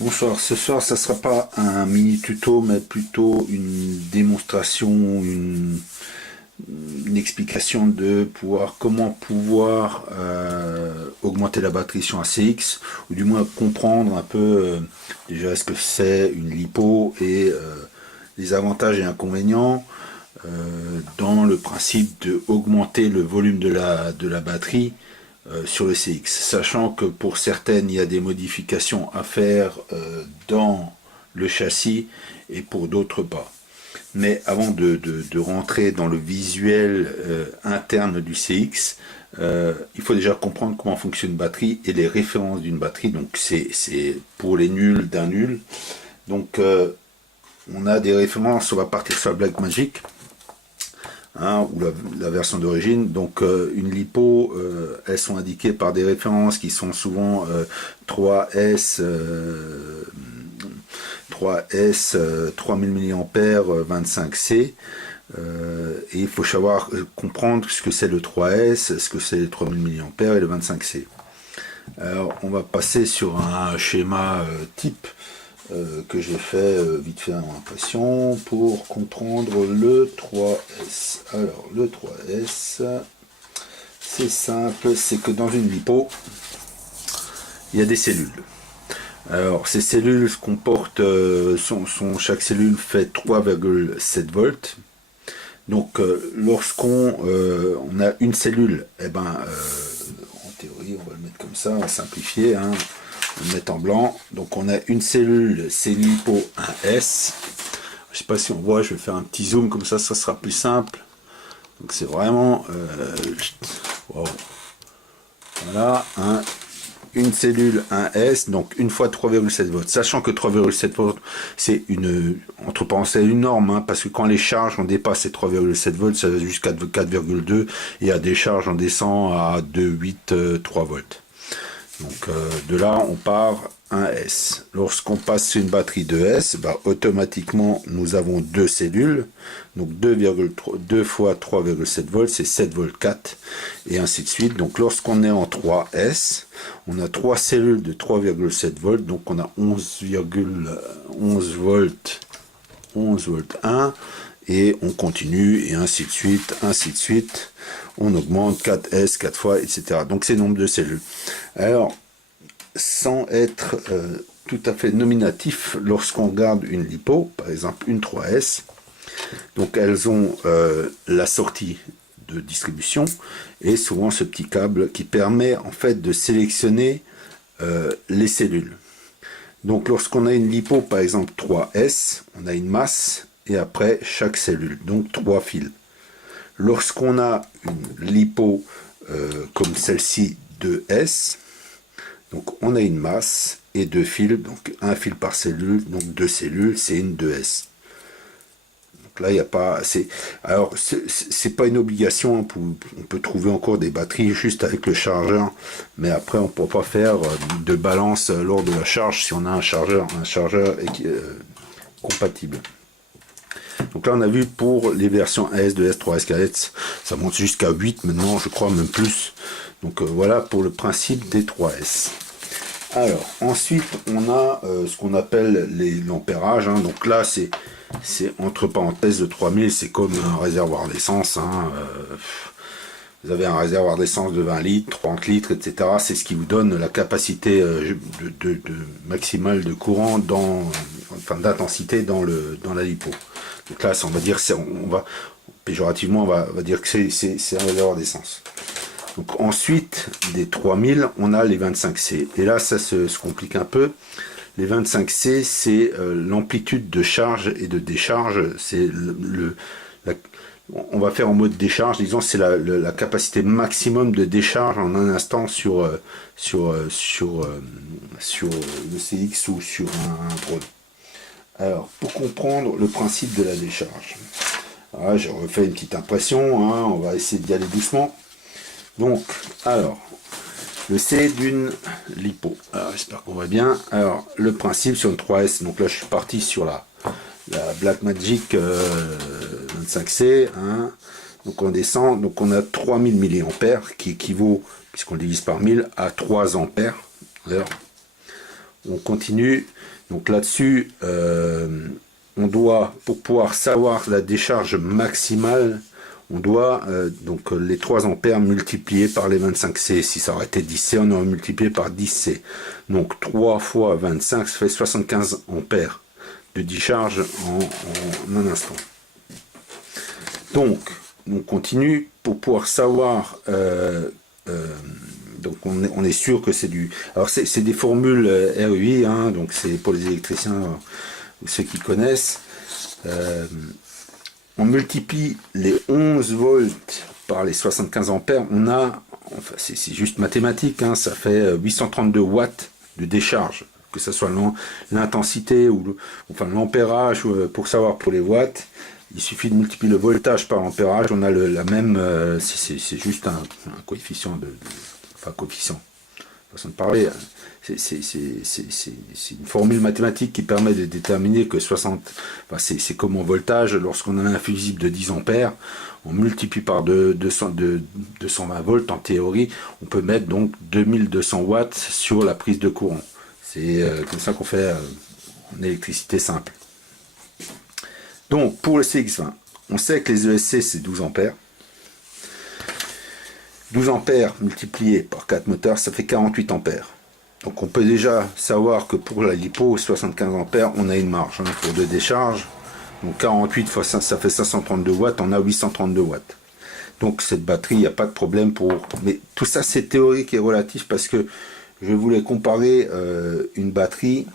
Bonsoir, ce soir ça sera pas un mini tuto mais plutôt une démonstration, une explication de comment pouvoir augmenter la batterie sur un CX, ou du moins comprendre un peu déjà ce que c'est une lipo et les avantages et inconvénients dans le principe de augmenter le volume de la batterie sur le CX, sachant que pour certaines il y a des modifications à faire dans le châssis et pour d'autres pas. Mais avant de rentrer dans le visuel interne du CX, il faut déjà comprendre comment fonctionne une batterie et les références d'une batterie. Donc c'est pour les nuls d'un nul. Donc on a des références, on va partir sur la Blackmagic. Hein, ou la version d'origine. Donc une lipo, elles sont indiquées par des références qui sont souvent 3S, 3S, 3000 mAh, 25C. Et il faut savoir comprendre ce que c'est le 3S, ce que c'est les 3000 mAh et le 25C. Alors on va passer sur un schéma type que j'ai fait vite fait en impression pour comprendre le 3S. Alors le 3S, c'est simple, c'est que dans une lipo, il y a des cellules. Alors ces cellules comportent, chaque cellule fait 3,7 volts. Donc lorsqu'on on a une cellule, eh ben, en théorie on va le mettre comme ça, on va simplifier, hein, le mettre en blanc. Donc on a une cellule, c'est lipo 1S. Je sais pas si on voit, je vais faire un petit zoom comme ça sera plus simple. Donc c'est vraiment wow. Voilà, hein, une cellule 1S, donc une fois 3,7 volts. Sachant que 3,7 volts, c'est une, entre parenthèses, une norme, hein, parce que quand les charges on dépasse les 3,7 volts, ça va jusqu'à 4,2, et à des charges on descend à 2,8, 3 volts. Donc de là on part 1S. Lorsqu'on passe sur une batterie 2S, bah, automatiquement nous avons deux cellules, donc 2 fois 3,7 volts, c'est 7 volts 4, et ainsi de suite. Donc lorsqu'on est en 3S, on a trois cellules de 3,7 volts, donc on a 11,11 volts, 11 volts 1, et on continue, et ainsi de suite, ainsi de suite. On augmente 4S, 4 fois, etc. Donc c'est le nombre de cellules. Alors, sans être tout à fait nominatif, lorsqu'on regarde une lipo, par exemple une 3S, donc elles ont la sortie de distribution et souvent ce petit câble qui permet en fait de sélectionner les cellules. Donc lorsqu'on a une lipo, par exemple 3S, on a une masse et après chaque cellule, donc 3 fils. Lorsqu'on a une lipo comme celle-ci 2S, donc on a une masse et deux fils, donc un fil par cellule, donc deux cellules, c'est une 2S. Donc là, il n'y a pas. Alors, c'est pas une obligation, on peut trouver encore des batteries juste avec le chargeur, mais après, on ne pourra pas faire de balance lors de la charge si on a un chargeur compatible. Donc là on a vu pour les versions AS, 2S, 3S, 4S, ça monte jusqu'à 8 maintenant, je crois même plus. Donc voilà pour le principe des 3S. Alors ensuite on a ce qu'on appelle l'ampérage, hein. Donc là c'est entre parenthèses de 3000, c'est comme un réservoir d'essence, hein. Vous avez un réservoir d'essence de 20 litres, 30 litres, etc. C'est ce qui vous donne la capacité de maximale de courant d'intensité dans la lipo. Donc là, on va dire, péjorativement, on va dire que c'est un réservoir d'essence. Donc ensuite, des 3000, on a les 25C. Et là, ça se complique un peu. Les 25C, c'est l'amplitude de charge et de décharge. C'est on va faire en mode décharge, disons, c'est la capacité maximum de décharge en un instant sur le CX ou sur un drone. Alors, pour comprendre le principe de la décharge, voilà, j'ai refait une petite impression, hein, on va essayer d'y aller doucement. Donc, alors, le C d'une lipo. Alors, j'espère qu'on va bien. Alors, le principe sur une 3S, donc là, je suis parti sur la Blackmagic 25C. Hein. Donc, on descend, donc on a 3000 mAh qui équivaut, puisqu'on le divise par 1000, à 3 ampères. Alors, on continue. Donc là-dessus, on doit, pour pouvoir savoir la décharge maximale, on doit donc les 3 ampères multipliés par les 25C. Si ça aurait été 10C, on aurait multiplié par 10C. Donc 3 fois 25, ça fait 75 ampères de décharge en un instant. Donc, on continue pour pouvoir savoir. Donc, on est sûr que c'est du. Alors, c'est des formules RUI, hein, donc c'est pour les électriciens ou ceux qui connaissent. On multiplie les 11 volts par les 75 ampères. On a, enfin, c'est juste mathématique, hein, ça fait 832 watts de décharge. Que ce soit l'intensité ou enfin l'ampérage, pour savoir pour les watts, il suffit de multiplier le voltage par l'ampérage, on a la même, c'est juste un coefficient enfin coefficient, façon de parler, c'est une formule mathématique qui permet de déterminer que 60, enfin c'est comme en voltage, lorsqu'on a un fusible de 10 ampères, on multiplie par 220 volts, en théorie, on peut mettre donc 2200 watts sur la prise de courant. C'est comme ça qu'on fait en électricité simple. Donc, pour le CX20, on sait que les ESC, c'est 12 ampères. 12 ampères multiplié par 4 moteurs, ça fait 48 ampères. Donc, on peut déjà savoir que pour la LiPo, 75 ampères, on a une marge pour de décharge. Donc, 48 fois 5, ça fait 532 watts, on a 832 watts. Donc, cette batterie, il n'y a pas de problème pour... Mais tout ça, c'est théorique et relatif parce que je voulais comparer une batterie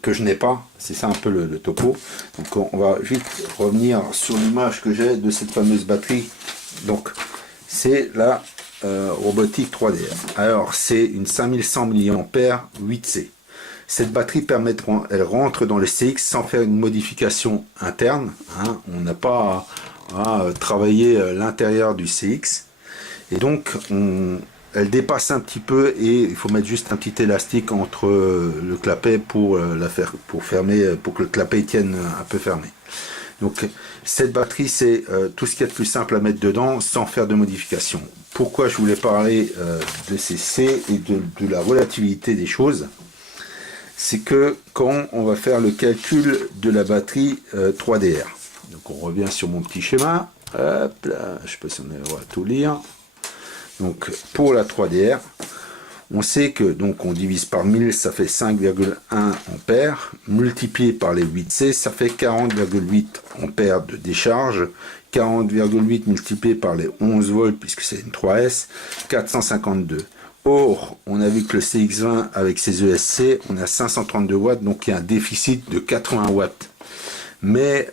que je n'ai pas, c'est ça un peu le topo. Donc on va vite revenir sur l'image que j'ai de cette fameuse batterie. Donc c'est la robotique 3DR. Alors c'est une 5100 mAh 8C. Cette batterie permet elle rentre dans le CX sans faire une modification interne, hein. On n'a pas à travailler l'intérieur du CX. Et donc elle dépasse un petit peu et il faut mettre juste un petit élastique entre le clapet pour fermer, pour que le clapet tienne un peu fermé. Donc cette batterie, c'est tout ce qu'il y a de plus simple à mettre dedans sans faire de modification. Pourquoi je voulais parler de ces C et de la relativité des choses, c'est que quand on va faire le calcul de la batterie 3DR, donc on revient sur mon petit schéma, hop là, je sais pas si on va tout lire. Donc pour la 3DR, on sait que donc on divise par 1000, ça fait 5,1 ampères, multiplié par les 8C, ça fait 40,8 ampères de décharge, 40,8 multiplié par les 11 volts, puisque c'est une 3S, 452. Or, on a vu que le CX20 avec ses ESC, on a 532 watts, donc il y a un déficit de 80 watts. Mais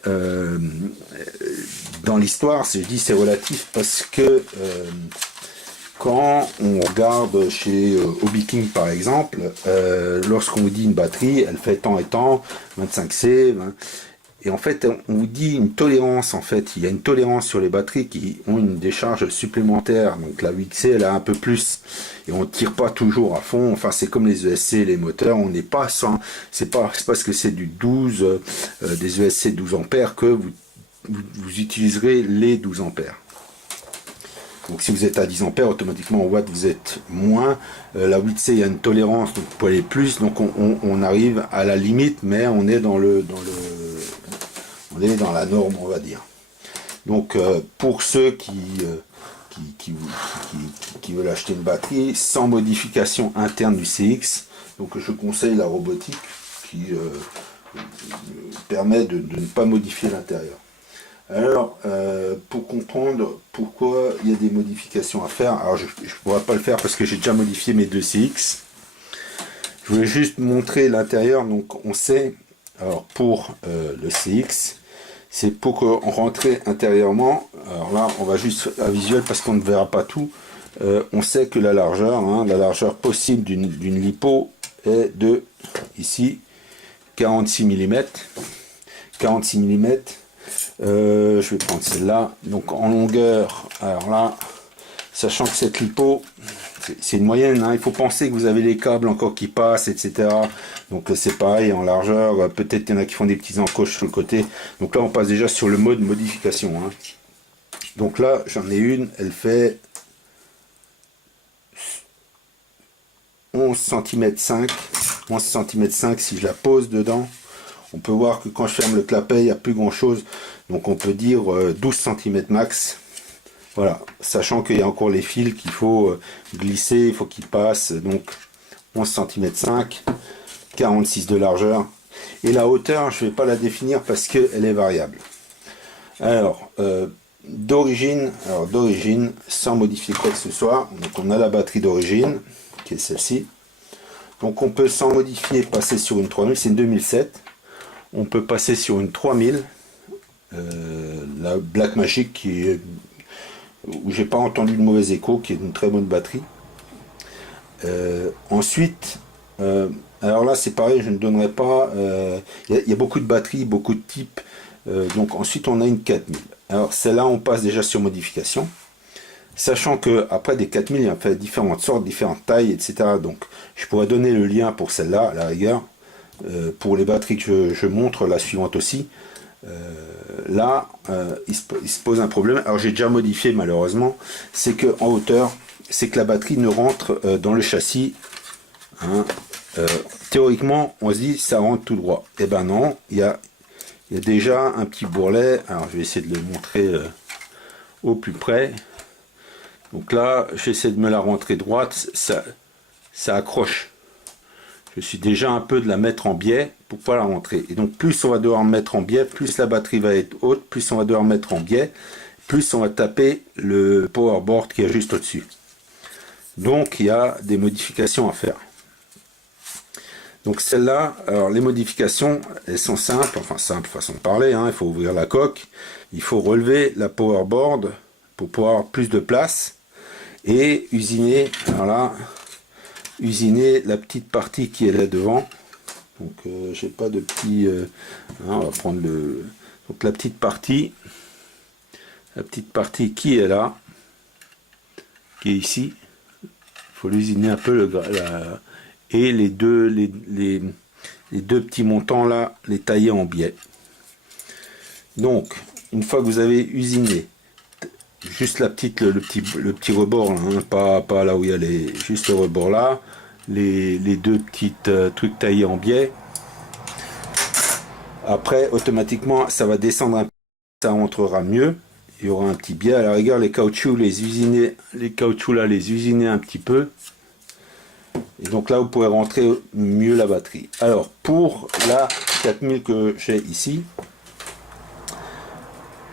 dans l'histoire, je dis c'est relatif parce que quand on regarde chez Hobby King par exemple, lorsqu'on vous dit une batterie, elle fait tant et tant, 25C, 20, et en fait on vous dit une tolérance, en fait il y a une tolérance sur les batteries qui ont une décharge supplémentaire, donc la 8C elle a un peu plus, et on ne tire pas toujours à fond, enfin c'est comme les ESC, les moteurs, on n'est pas sans, c'est pas parce que c'est du 12, des ESC 12 ampères que vous utiliserez les 12 ampères. Donc si vous êtes à 10 ampères, automatiquement en watts vous êtes moins. La 8C, il y a une tolérance, donc vous pouvez aller plus. Donc on arrive à la limite, mais on est dans la norme, on va dire. Donc pour ceux qui veulent acheter une batterie sans modification interne du CX, donc je conseille la robotique qui permet de ne pas modifier l'intérieur. Alors, pour comprendre pourquoi il y a des modifications à faire, alors je ne pourrais pas le faire parce que j'ai déjà modifié mes deux CX. Je voulais juste montrer l'intérieur. Donc on sait, alors pour le CX, c'est pour qu'on rentre intérieurement. Alors là, on va juste à visuel parce qu'on ne verra pas tout. On sait que la largeur possible d'une lipo est de, ici, 46 mm. 46 mm. Je vais prendre celle-là. Donc en longueur, alors là, sachant que cette lipo, c'est une moyenne, hein, il faut penser que vous avez les câbles encore qui passent, etc. Donc c'est pareil en largeur. Peut-être qu'il y en a qui font des petits encoches sur le côté. Donc là, on passe déjà sur le mode modification. Hein. Donc là, j'en ai une, elle fait 11 cm 5. 11 cm 5 si je la pose dedans. On peut voir que quand je ferme le clapet, il n'y a plus grand chose. Donc on peut dire 12 cm max. Voilà, sachant qu'il y a encore les fils qu'il faut glisser, il faut qu'ils passent. Donc 11 cm 5, 46 de largeur. Et la hauteur, je ne vais pas la définir parce qu'elle est variable. Alors, d'origine, sans modifier quoi que ce soit. Donc on a la batterie d'origine, qui est celle-ci. Donc on peut sans modifier passer sur une 3000, c'est une 2007. On peut passer sur une 3000, la Blackmagic qui est, où j'ai pas entendu de mauvais écho, qui est une très bonne batterie. Ensuite, alors là c'est pareil, je ne donnerai pas, il y a beaucoup de batteries, beaucoup de types, donc ensuite on a une 4000. Alors celle-là on passe déjà sur modification, sachant que après des 4000 il y a différentes sortes, différentes tailles, etc. Donc je pourrais donner le lien pour celle-là à la rigueur, pour les batteries que je montre, la suivante aussi. Là il se pose un problème, alors j'ai déjà modifié malheureusement, c'est que en hauteur, c'est que la batterie ne rentre dans le châssis, hein. Théoriquement on se dit ça rentre tout droit, et ben non, il y a déjà un petit bourrelet. Alors je vais essayer de le montrer au plus près. Donc là j'essaie de me la rentrer droite, ça accroche. Je suis déjà un peu de la mettre en biais pour pas la rentrer, et donc plus on va devoir mettre en biais, plus la batterie va être haute, plus on va devoir mettre en biais, plus on va taper le powerboard qui est juste au dessus. Donc il y a des modifications à faire. Donc celle-là, alors les modifications, elles sont simples, enfin simple façon de parler, hein. Il faut ouvrir la coque, il faut relever la powerboard pour pouvoir avoir plus de place, et usiner, alors là, usiner la petite partie qui est là devant. Donc j'ai pas de petit, hein, on va prendre donc la petite partie qui est là, qui est ici. Il faut l'usiner un peu et les deux petits montants là, les tailler en biais. Donc une fois que vous avez usiné juste le petit rebord là, hein, pas là où il y a juste le rebord là, les deux petites trucs taillés en biais, après automatiquement ça va descendre un peu, ça rentrera mieux, il y aura un petit biais. À la rigueur les caoutchoucs les usiner un petit peu. Et donc là, vous pourrez rentrer mieux la batterie. Alors, pour la 4000 que j'ai ici,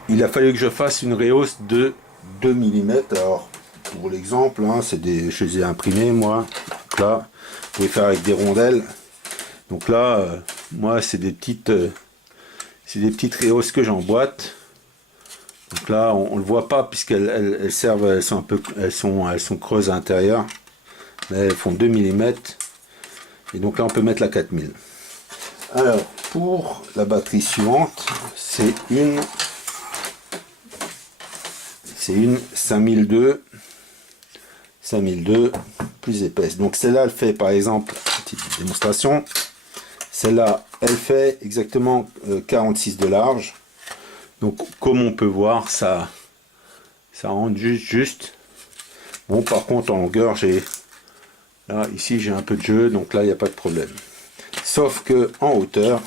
il a fallu que je fasse une rehausse de 2 mm. Alors, pour l'exemple, hein, je les ai imprimés, moi. Donc là, vous pouvez faire avec des rondelles. Donc là, moi, c'est des petites rehausses que j'emboîte. Donc là, on ne le voit pas puisqu'elles servent, elles sont creuses à l'intérieur. Mais elles font 2 mm, et donc là on peut mettre la 4000. Alors pour la batterie suivante, c'est une 5002 plus épaisse. Donc celle-là elle fait, par exemple, petite démonstration, celle-là elle fait exactement 46 de large. Donc comme on peut voir, ça rentre juste. Bon, par contre en longueur là, ici, j'ai un peu de jeu, donc là, il n'y a pas de problème. Sauf que en hauteur,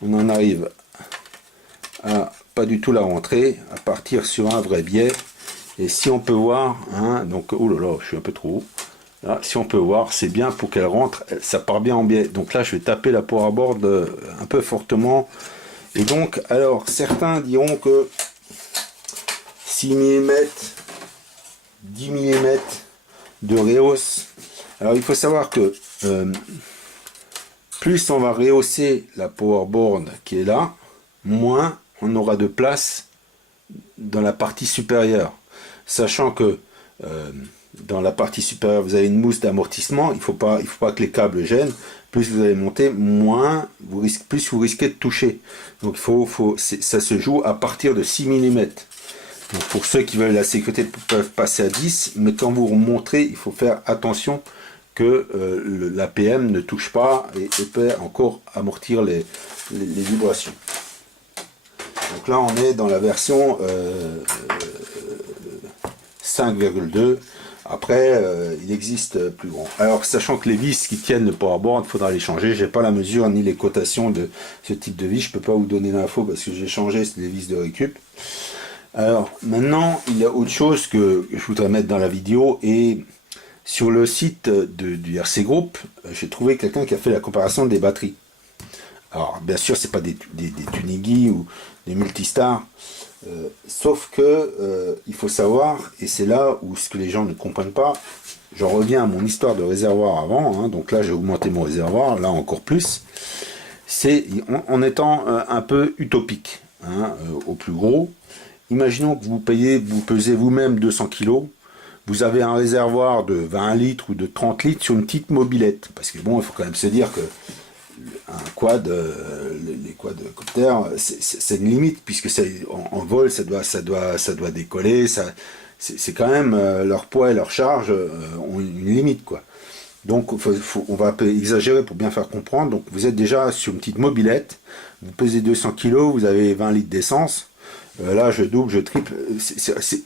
on en arrive à pas du tout la rentrée, à partir sur un vrai biais. Et si on peut voir, hein, donc, oh là là, je suis un peu trop haut. Là, si on peut voir, c'est bien pour qu'elle rentre, ça part bien en biais. Donc là, je vais taper la powerboard un peu fortement. Et donc, alors, certains diront que 6 mm, 10 mm de rehausse. Alors il faut savoir que plus on va rehausser la powerboard qui est là, moins on aura de place dans la partie supérieure. Sachant que dans la partie supérieure vous avez une mousse d'amortissement, il faut pas que les câbles gênent. Plus vous allez monter, plus vous risquez de toucher. Donc ça se joue à partir de 6 mm. Donc pour ceux qui veulent la sécurité peuvent passer à 10, mais quand vous remonterez, il faut faire attention que l'APM ne touche pas et peut encore amortir les vibrations. Donc là on est dans la version 5,2. Après, il existe plus grand. Alors, sachant que les vis qui tiennent le powerboard, il faudra les changer. J'ai pas la mesure ni les cotations de ce type de vis. Je peux pas vous donner l'info parce que j'ai changé, c'est des vis de récup. Alors, maintenant, il y a autre chose que je voudrais mettre dans la vidéo. Et sur le site du RC Group, j'ai trouvé quelqu'un qui a fait la comparaison des batteries. Alors, bien sûr, c'est pas des Tunigi ou des Multistar. Sauf que il faut savoir, et c'est là où ce que les gens ne comprennent pas, j'en reviens à mon histoire de réservoir avant, hein, donc là j'ai augmenté mon réservoir, là encore plus, c'est en étant un peu utopique, hein, au plus gros. Imaginons que vous pesez vous-même 200 kg, vous avez un réservoir de 20 litres ou de 30 litres sur une petite mobilette, parce que bon, il faut quand même se dire que un quad, les quadcoptères, c'est une limite puisque en vol, ça doit décoller. C'est quand même leur poids et leur charge ont une limite, quoi. Donc on va un peu exagérer pour bien faire comprendre. Donc vous êtes déjà sur une petite mobilette, vous pesez 200 kg, vous avez 20 litres d'essence. Là, je double, je triple.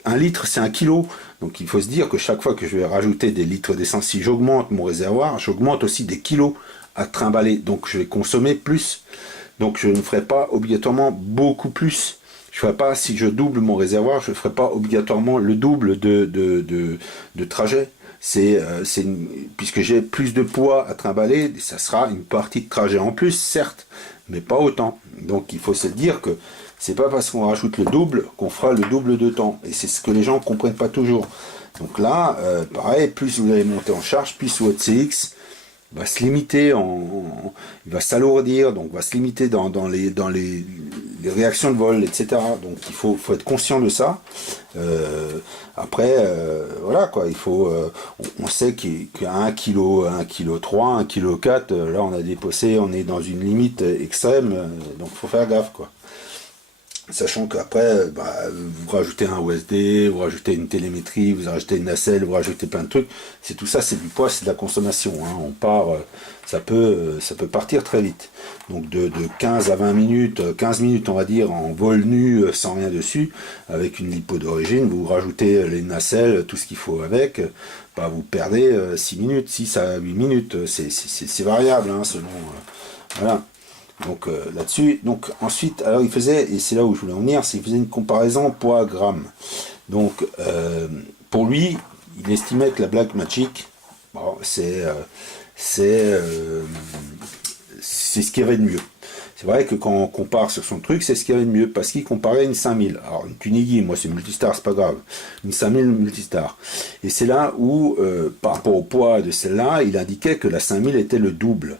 Un litre, c'est 1 kilo. Donc il faut se dire que chaque fois que je vais rajouter des litres d'essence, si j'augmente mon réservoir, j'augmente aussi des kilos à trimballer, donc je vais consommer plus, donc je ne ferai pas obligatoirement beaucoup plus. Je ferai pas, si je double mon réservoir, je ne ferai pas obligatoirement le double de trajet. Puisque j'ai plus de poids à trimballer, ça sera une partie de trajet en plus, certes, mais pas autant. Donc il faut se dire que c'est pas parce qu'on rajoute le double qu'on fera le double de temps, et c'est ce que les gens ne comprennent pas toujours. Donc là, pareil, plus vous allez monter en charge, plus votre CX va se limiter, il va s'alourdir, donc va se limiter dans les réactions de vol, etc. Donc il faut être conscient de ça. Après, voilà quoi, il faut, on sait qu'à 1 kg, 1 kg 3, 1 kg 4, là on a dépassé, on est dans une limite extrême, donc il faut faire gaffe, quoi. Sachant qu'après, vous rajoutez un OSD, vous rajoutez une télémétrie, vous rajoutez une nacelle, vous rajoutez plein de trucs. C'est tout ça, c'est du poids, c'est de la consommation, hein. On part, ça peut partir très vite. Donc de 15 à 20 minutes, 15 minutes on va dire, en vol nu, sans rien dessus, avec une lipo d'origine, vous rajoutez les nacelles, tout ce qu'il faut avec, vous perdez 6 minutes, 6 à 8 minutes. C'est variable, hein, selon... voilà. Donc là-dessus, donc ensuite, alors il faisait, et c'est là où je voulais en venir, c'est qu'il faisait une comparaison poids-gramme. Donc pour lui, il estimait que la Black Magic, bon, c'est ce qu'il y avait de mieux. C'est vrai que quand on compare sur son truc, c'est ce qu'il y avait de mieux, parce qu'il comparait une 5000. Alors une Tunigi, moi c'est Multistar, c'est pas grave. Une 5000 Multistar. Et c'est là où, par rapport au poids de celle-là, il indiquait que la 5000 était le double.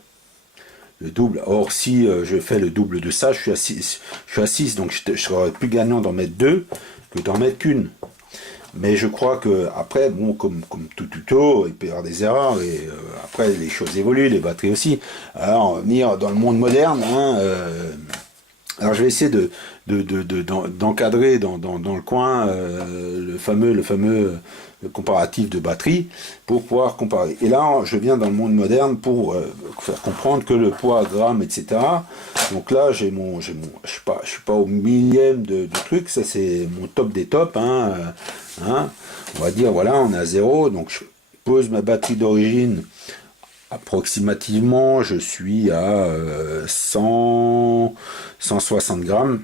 Le double. Or, si je fais le double de ça, je suis à 6, donc je serais plus gagnant d'en mettre 2 que d'en mettre qu'une. Mais je crois que après, bon, comme tout tuto, il peut y avoir des erreurs, et après les choses évoluent, les batteries aussi. Alors, on va venir dans le monde moderne, hein, alors je vais essayer d'encadrer dans le coin le fameux comparatif de batterie pour pouvoir comparer. Et là, je viens dans le monde moderne pour faire comprendre que le poids, gramme, etc. Donc là, je suis pas au millième de truc, ça c'est mon top des tops, hein, on va dire, voilà, on est à 0, donc je pose ma batterie d'origine. Approximativement, je suis à 160 grammes.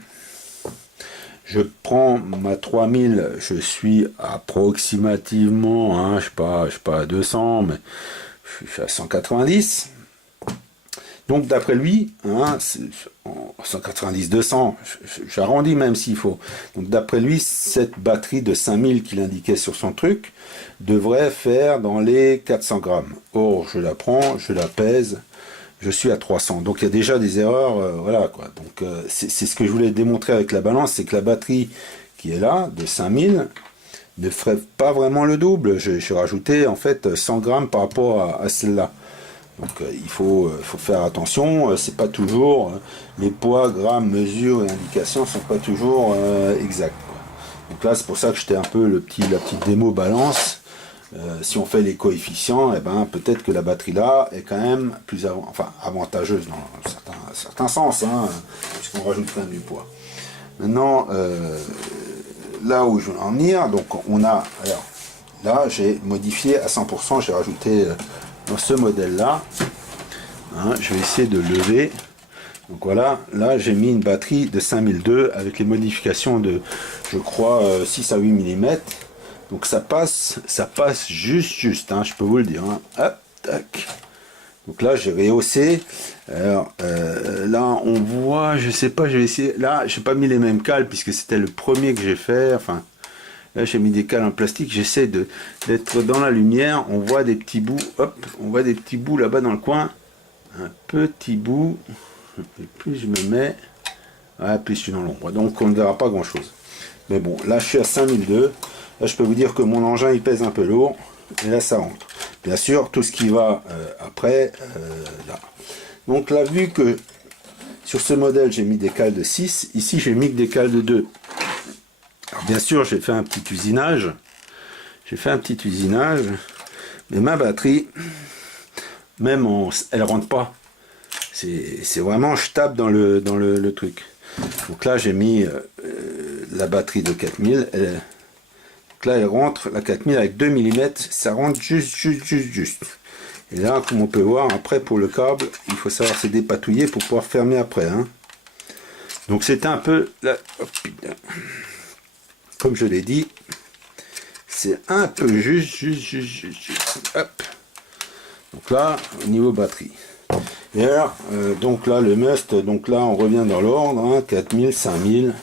Je prends ma 3000, je suis approximativement, hein, je suis pas à 200, mais je suis à 190. Donc d'après lui, hein, 190-200, j'arrondis même s'il faut. Donc d'après lui, cette batterie de 5000 qu'il indiquait sur son truc devrait faire dans les 400 grammes. Or, je la prends, je la pèse, je suis à 300. Donc il y a déjà des erreurs, voilà quoi. Donc c'est ce que je voulais démontrer avec la balance, c'est que la batterie qui est là, de 5000, ne ferait pas vraiment le double. J'ai rajouté en fait 100 grammes par rapport à celle-là. Donc il faut faire attention, c'est pas toujours, les poids, grammes, mesures et indications sont pas toujours exacts, quoi. Donc là c'est pour ça que j'étais un peu la petite démo balance. Si on fait les coefficients, eh ben, peut-être que la batterie là est quand même plus avantageuse dans certains sens, hein, puisqu'on rajoute quand même du poids. Maintenant, là où je veux en venir, donc on a alors, là j'ai modifié à 100%, j'ai rajouté dans ce modèle là, hein, je vais essayer de lever. Donc voilà, là j'ai mis une batterie de 5002 avec les modifications de, je crois, 6 à 8 mm. Donc ça passe juste, hein, je peux vous le dire. Hein. Hop, tac. Donc là j'ai rehaussé. Alors là on voit, je sais pas, je vais essayer. Là j'ai pas mis les mêmes cales puisque c'était le premier que j'ai fait. Enfin, là j'ai mis des cales en plastique. J'essaie d'être dans la lumière. On voit des petits bouts. Hop, on voit des petits bouts là-bas dans le coin. Un petit bout. Et plus je me mets, plus je suis dans l'ombre. Donc on ne verra pas grand chose. Mais bon, là je suis à 5002. Là je peux vous dire que mon engin il pèse un peu lourd. Et là ça rentre. Bien sûr, tout ce qui va après, là. Donc là, vu que sur ce modèle j'ai mis des cales de 6, ici j'ai mis que des cales de 2. Alors bien sûr, j'ai fait un petit usinage. Mais ma batterie, même elle rentre pas. C'est vraiment, je tape dans le truc. Donc là, j'ai mis la batterie de 4000. Donc là, elle rentre, la 4000 avec 2 mm, ça rentre juste. Et là, comme on peut voir, après, pour le câble, il faut savoir se dépatouiller pour pouvoir fermer après. Hein. Donc c'était un peu... comme je l'ai dit, c'est un peu juste. Hop. Donc là, au niveau batterie. Et alors, donc là, le must, donc là, on revient dans l'ordre, hein, 4000, 5000.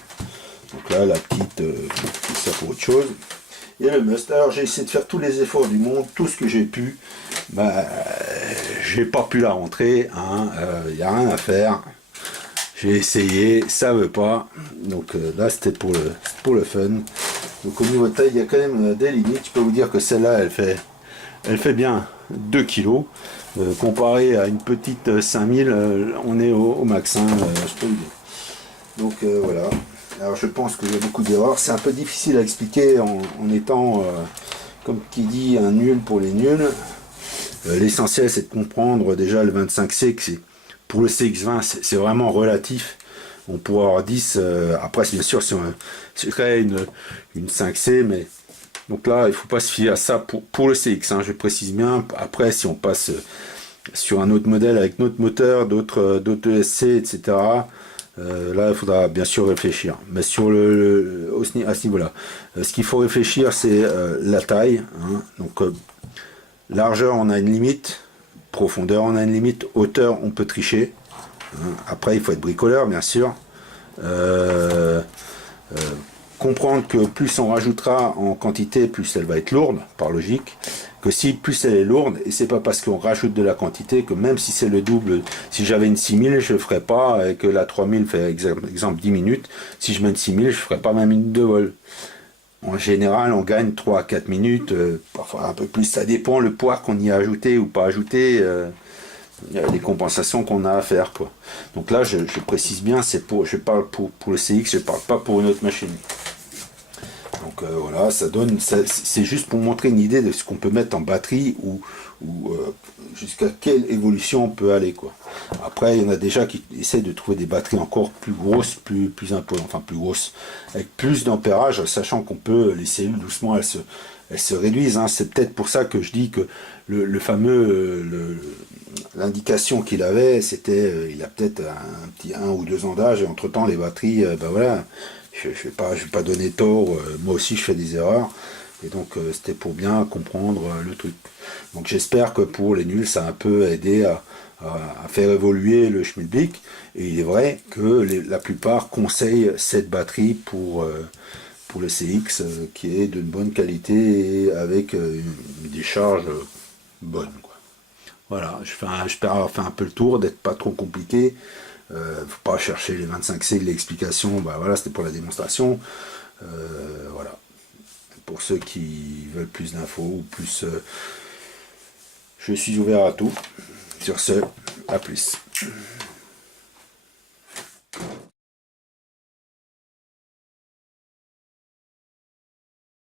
Donc là, la petite, ça pour autre chose. Et le must, alors j'ai essayé de faire tous les efforts du monde, tout ce que j'ai pu. Bah, j'ai pas pu la rentrer, hein, y a rien à faire. J'ai essayé, ça veut pas. Donc là, c'était pour le fun. Donc au niveau de taille, il y a quand même des limites. Je peux vous dire que celle-là, elle fait bien 2 kg. Comparé à une petite 5000, on est au max, hein, je peux vous dire. Donc voilà. Alors je pense qu'il y a beaucoup d'erreurs. C'est un peu difficile à expliquer en étant, comme qui dit, un nul pour les nuls. L'essentiel c'est de comprendre déjà le 25C, que c'est pour le CX20, c'est vraiment relatif. On pourra avoir 10, après bien sûr si on crée une 5C, mais donc là il ne faut pas se fier à ça pour le CX, hein, je précise bien. Après si on passe sur un autre modèle avec notre moteur, d'autres ESC, etc. Là, il faudra bien sûr réfléchir. Mais sur à ce niveau-là, ce qu'il faut réfléchir, c'est la taille. Hein. Donc, largeur, on a une limite. Profondeur, on a une limite. Hauteur, on peut tricher. Hein. Après, il faut être bricoleur, bien sûr. Comprendre que plus on rajoutera en quantité, plus elle va être lourde, par logique. Que si plus elle est lourde, et c'est pas parce qu'on rajoute de la quantité que même si c'est le double, si j'avais une 6000, je ne ferais pas, et que la 3000 fait exemple 10 minutes, si je mets une 6000, je ne ferais pas ma minute de vol. En général, on gagne 3 à 4 minutes, parfois un peu plus, ça dépend le poids qu'on y a ajouté ou pas ajouté, il y a des compensations qu'on a à faire, quoi. Donc là, je précise bien, je parle pour le CX, je parle pas pour une autre machine. Donc voilà, c'est juste pour montrer une idée de ce qu'on peut mettre en batterie ou jusqu'à quelle évolution on peut aller, quoi. Après, il y en a déjà qui essaient de trouver des batteries encore plus grosses, plus imposantes, enfin plus grosses, avec plus d'ampérage, sachant qu'on peut, les cellules doucement, elles se réduisent. Hein. C'est peut-être pour ça que je dis que le fameux, l'indication qu'il avait, c'était, il a peut-être un petit 1 ou 2 ans d'âge, et entre temps les batteries, ben voilà. Je ne vais pas donner tort, moi aussi je fais des erreurs, et donc c'était pour bien comprendre le truc. Donc j'espère que pour les nuls, ça a un peu aidé à faire évoluer le Schmilblick, et il est vrai que la plupart conseillent cette batterie pour le CX, qui est d'une bonne qualité et avec une décharge bonne, quoi. Voilà, j'espère avoir fait un peu le tour, d'être pas trop compliqué. Faut pas chercher les 25C de l'explication, bah voilà, c'était pour la démonstration. Voilà. Pour ceux qui veulent plus d'infos ou plus, je suis ouvert à tout. Sur ce, à plus.